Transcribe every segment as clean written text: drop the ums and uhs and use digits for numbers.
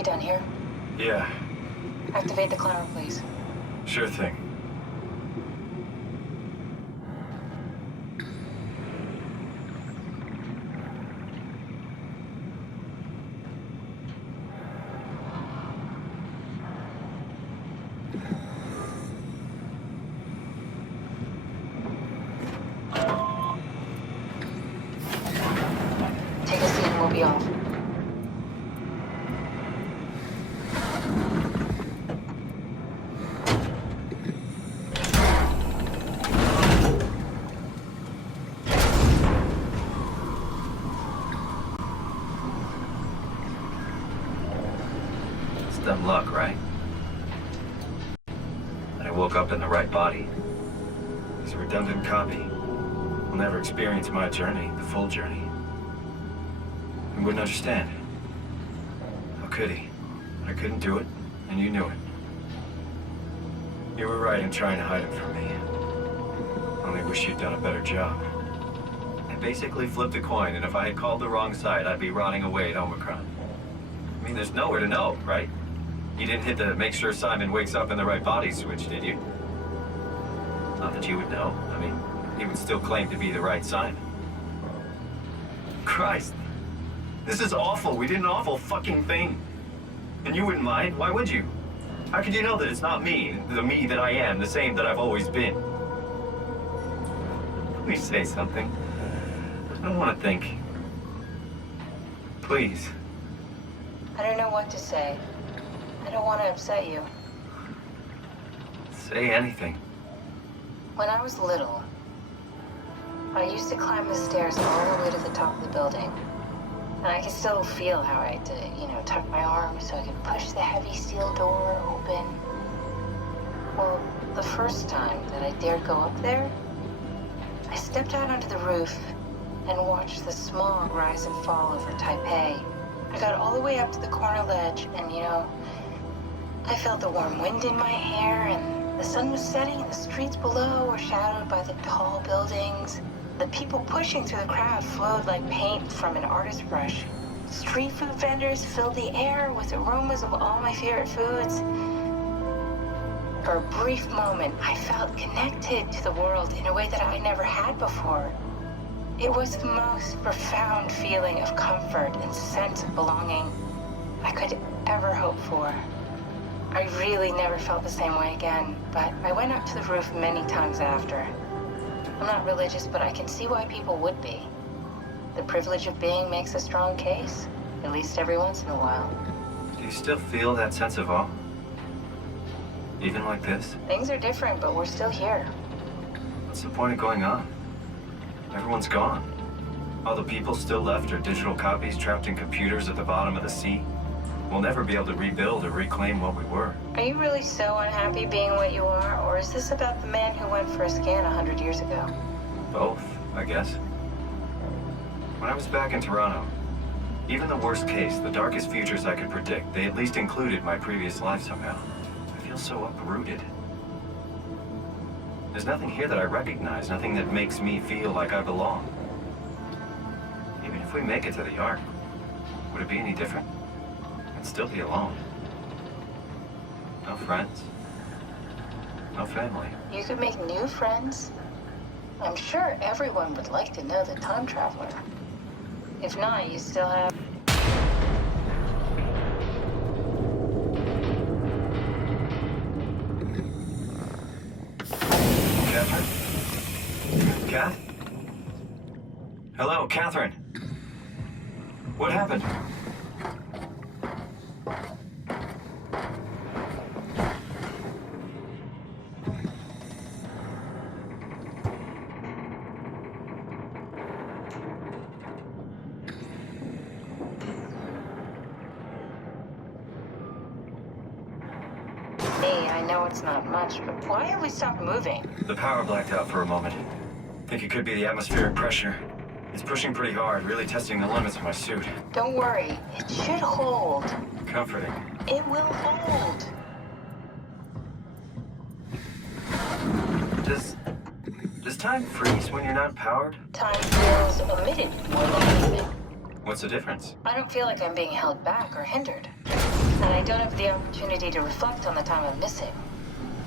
we done here? Yeah, Activate the climber, please. sure thing. Take a seat and we'll be off. It's dumb luck, right? That I woke up in the right body. He's a redundant copy. Will never experience my journey, the full journey. He wouldn't understand. How could he? I couldn't do it, and you knew it. You were right in trying to hide it from me. Only wish you'd done a better job. I basically flipped a coin, and if I had called the wrong side, I'd be rotting away at Omicron. I mean, there's nowhere to know, right? You didn't hit the make sure Simon wakes up in the right body switch, did you? Not that you would know. I mean, he would still claim to be the right Simon. Christ. This is awful. We did an awful fucking thing. And you wouldn't mind? Why would you? How could you know that it's not me, the me that I am, the same that I've always been? Please say something. I don't want to think. Please. I don't know what to say. I don't want to upset you. Say anything. When I was little, I used to climb the stairs all the way to the top of the building. And I can still feel how I had to, tuck my arms so I could push the heavy steel door open. Well, the first time that I dared go up there, I stepped out onto the roof and watched the smog rise and fall over Taipei. I got all the way up to the corner ledge and, I felt the warm wind in my hair and the sun was setting and the streets below were shadowed by the tall buildings. The people pushing through the crowd flowed like paint from an artist's brush. Street food vendors filled the air with aromas of all my favorite foods. For a brief moment, I felt connected to the world in a way that I never had before. It was the most profound feeling of comfort and sense of belonging I could ever hope for. I really never felt the same way again, but I went up to the roof many times after. I'm not religious, but I can see why people would be. The privilege of being makes a strong case, at least every once in a while. Do you still feel that sense of awe? Even like this? Things are different, but we're still here. What's the point of going on? Everyone's gone. All the people still left are digital copies trapped in computers at the bottom of the sea. We'll never be able to rebuild or reclaim what we were. Are you really so unhappy being what you are, or is this about the man who went for a scan 100 years ago? Both, I guess. When I was back in Toronto, even the worst case, the darkest futures I could predict, they at least included my previous life somehow. I feel so uprooted. There's nothing here that I recognize, nothing that makes me feel like I belong. Even if we make it to the Ark, would it be any different? I'd still be alone. No friends. No family. You could make new friends. I'm sure everyone would like to know the time traveler. If not, you still have... Catherine? Kath? Hello, Catherine. What happened? I know it's not much, but why have we stopped moving? The power blacked out for a moment. Think it could be the atmospheric pressure. It's pushing pretty hard, really testing the limits of my suit. Don't worry, it should hold. Comforting. It will hold. Does time freeze when you're not powered? Time feels omitted more than anything. What's the difference? I don't feel like I'm being held back or hindered. And I don't have the opportunity to reflect on the time I'm missing.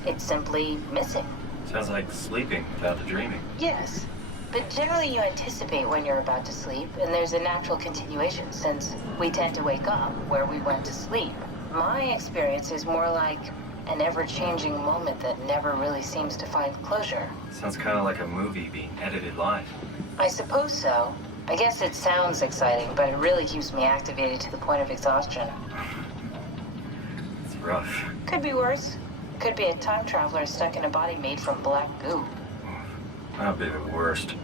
It's simply missing. Sounds like sleeping without the dreaming. Yes. But generally you anticipate when you're about to sleep, and there's a natural continuation since we tend to wake up where we went to sleep. My experience is more like an ever-changing moment that never really seems to find closure. Sounds kind of like a movie being edited live. I suppose so. I guess it sounds exciting, but it really keeps me activated to the point of exhaustion. It's rough. Could be worse. Could be a time traveler stuck in a body made from black goo. That'd be the worst.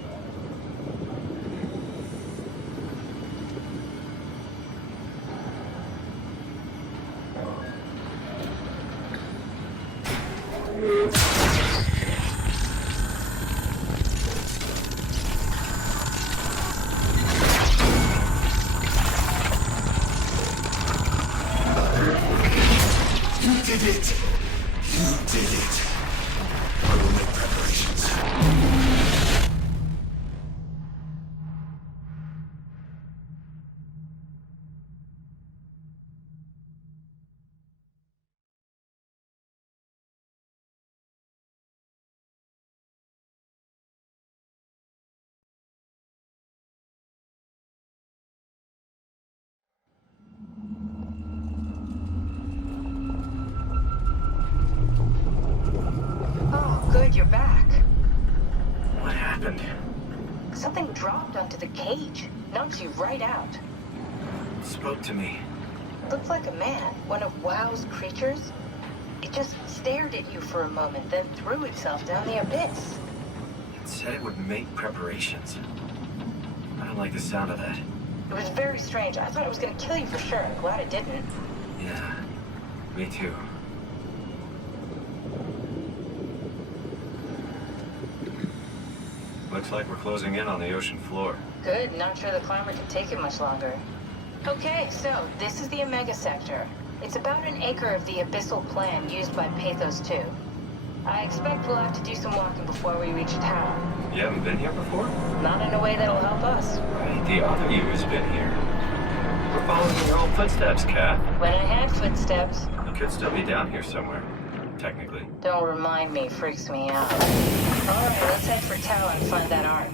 You did it! You did it! I will make preparations. Oh, good, you're back. What happened? Something dropped onto the cage. Knocks you right out. It spoke to me. Looked like a man, one of WoW's creatures. It just stared at you for a moment, then threw itself down the abyss. It said it would make preparations. I don't like the sound of that. It was very strange. I thought it was gonna kill you for sure. I'm glad it didn't. Yeah, me too. Looks like we're closing in on the ocean floor. Good, not sure the climber can take it much longer. Okay, so this is the Omega Sector. It's about an acre of the abyssal plan used by Pathos 2. I expect we'll have to do some walking before we reach town. You haven't been here before? Not in a way that'll help us. Right, the other you has been here. We're following your old footsteps, Kat. When I had footsteps, You could still be down here somewhere, technically. don't remind me, freaks me out. Alright, let's head for Tau and find that ark.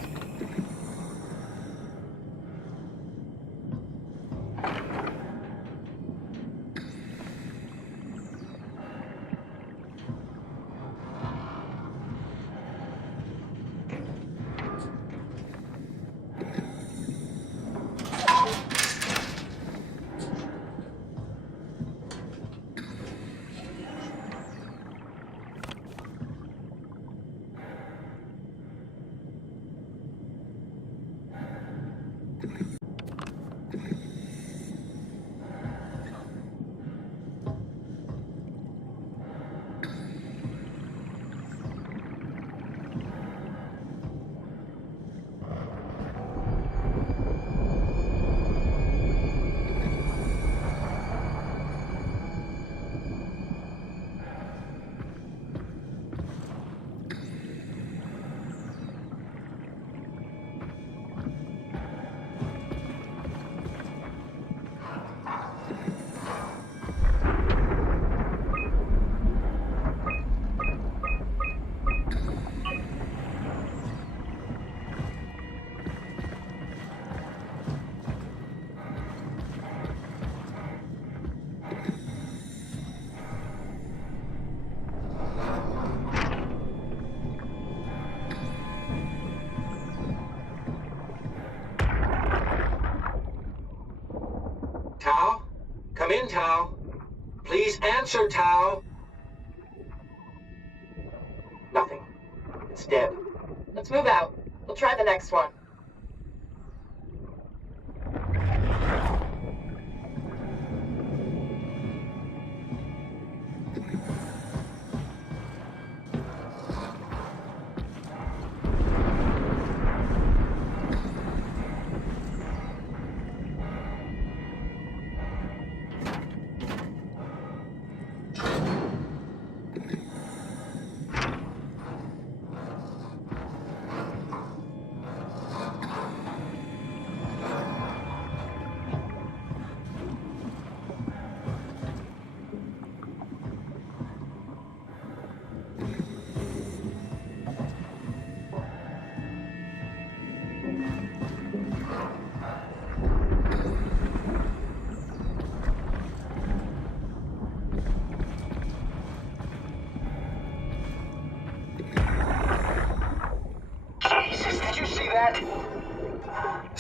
Tau? Come in, Tau. Please answer, Tau. Nothing. It's dead. Let's move out. We'll try the next one.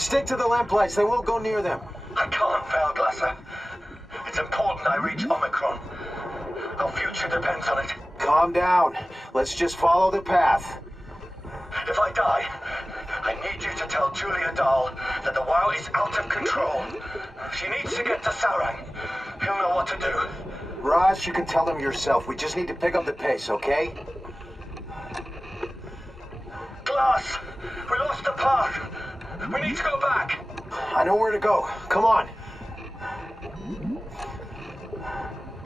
Stick to the lamplights. They won't go near them. I can't fail, Glasser. It's important I reach Omicron. Our future depends on it. Calm down. Let's just follow the path. If I die, I need you to tell Julia Dahl that the WoW is out of control. She needs to get to Saurang. He'll know what to do. Raj, you can tell them yourself. We just need to pick up the pace, okay? Glass! We lost the path! We need to go back! I know where to go. Come on.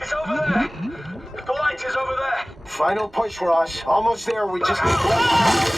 It's over there! The light is over there! Final push, Raj. Almost there. We just need...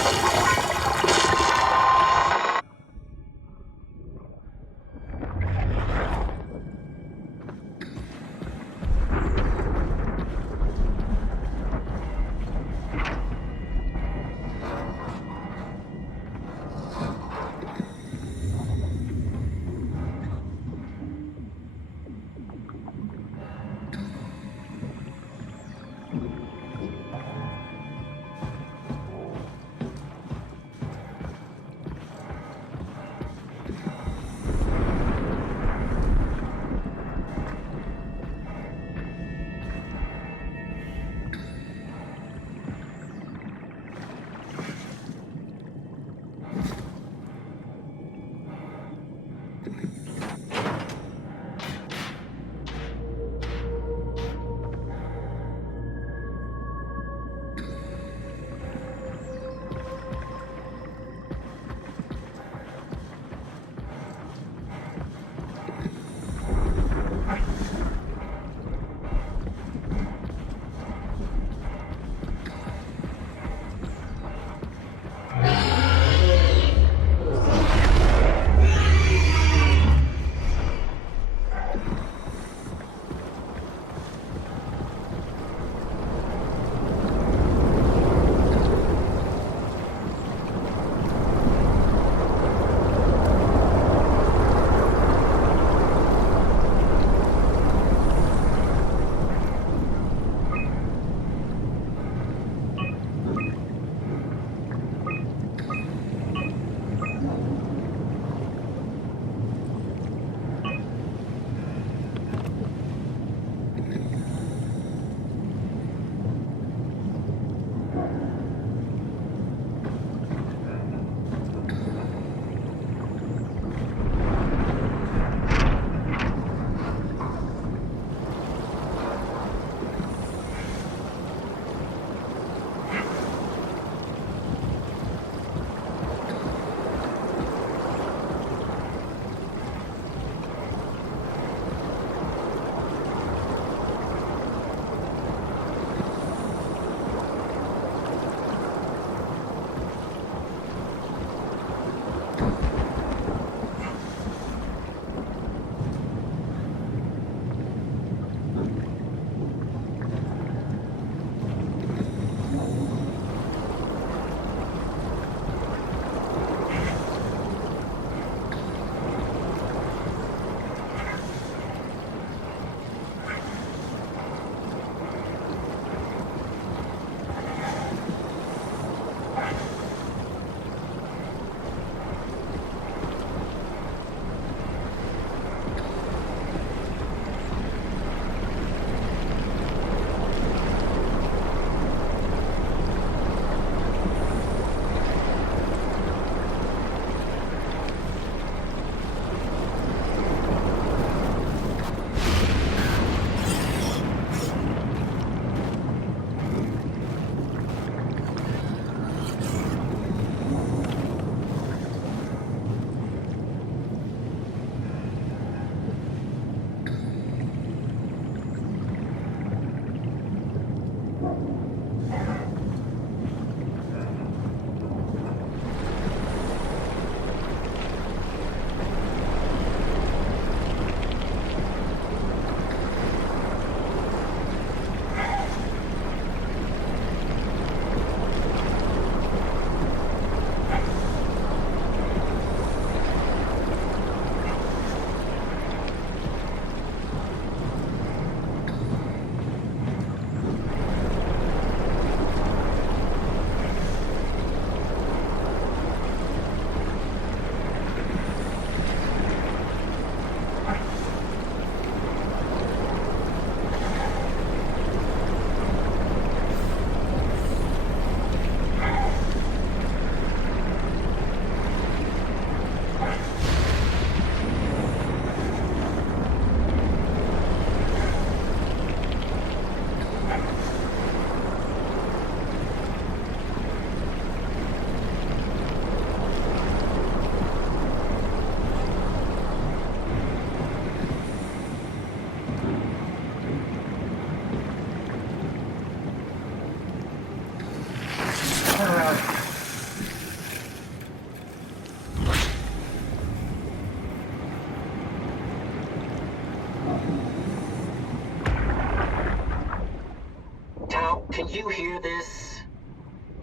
you hear this?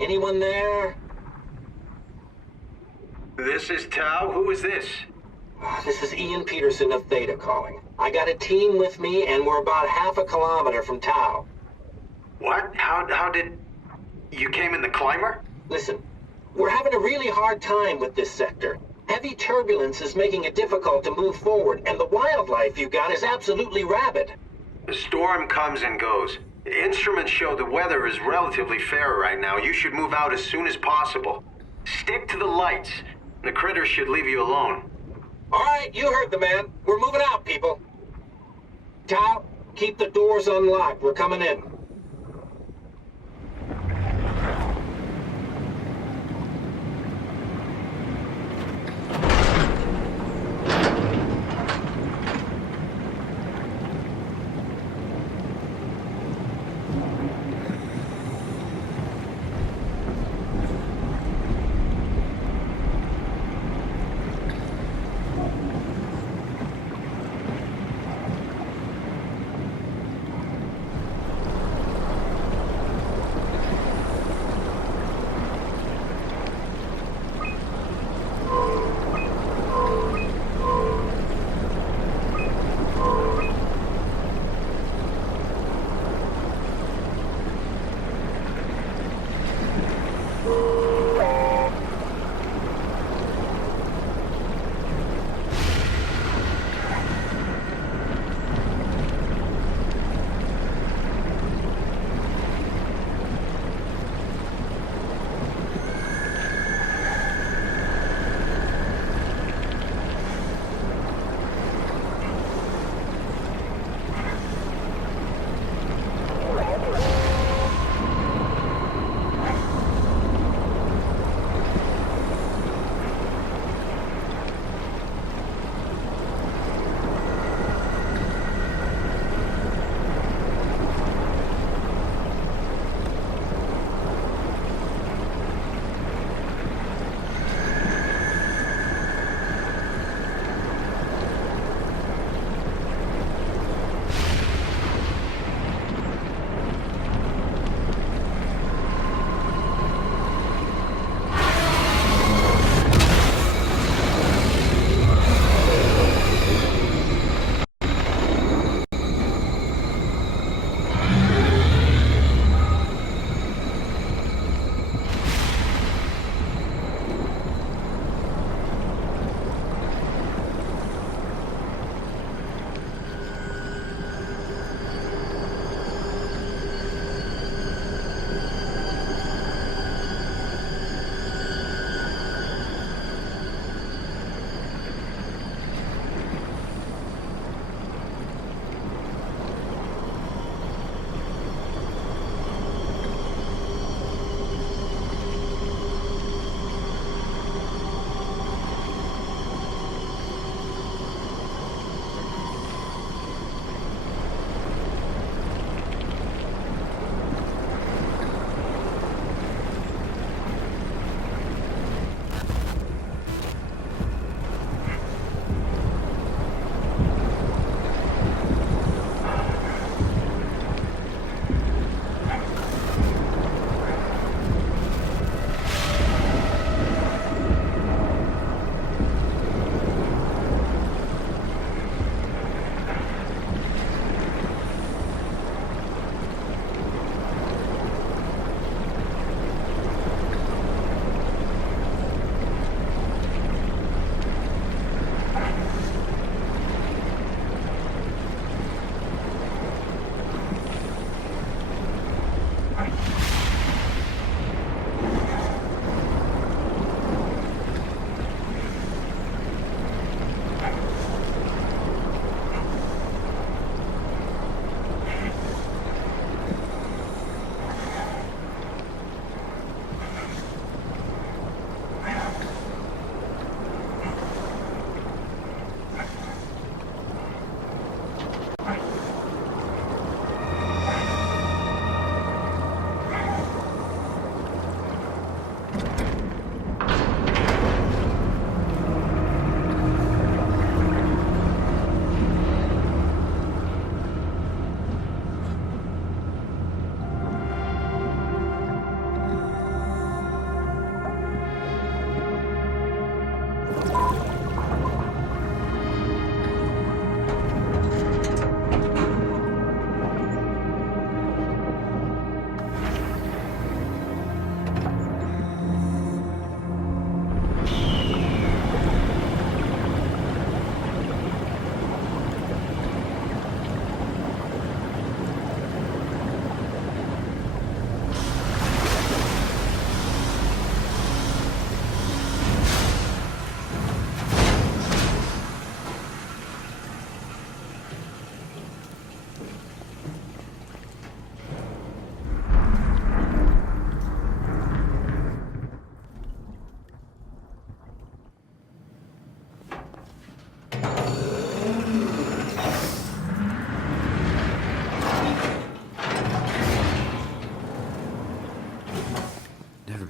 Anyone there? This is Tau. Who is this? This is Ian Peterson of Theta calling. I got a team with me, and we're about half a kilometer from Tau. What? How did... You came in the climber? Listen, we're having a really hard time with this sector. Heavy turbulence is making it difficult to move forward, and the wildlife you got is absolutely rabid. The storm comes and goes. Instruments show the weather is relatively fair right now. You should move out as soon as possible. Stick to the lights. The critters should leave you alone. All right, you heard the man. We're moving out, people. Tau, keep the doors unlocked. We're coming in.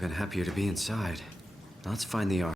have been happier to be inside. Now let's find the ark.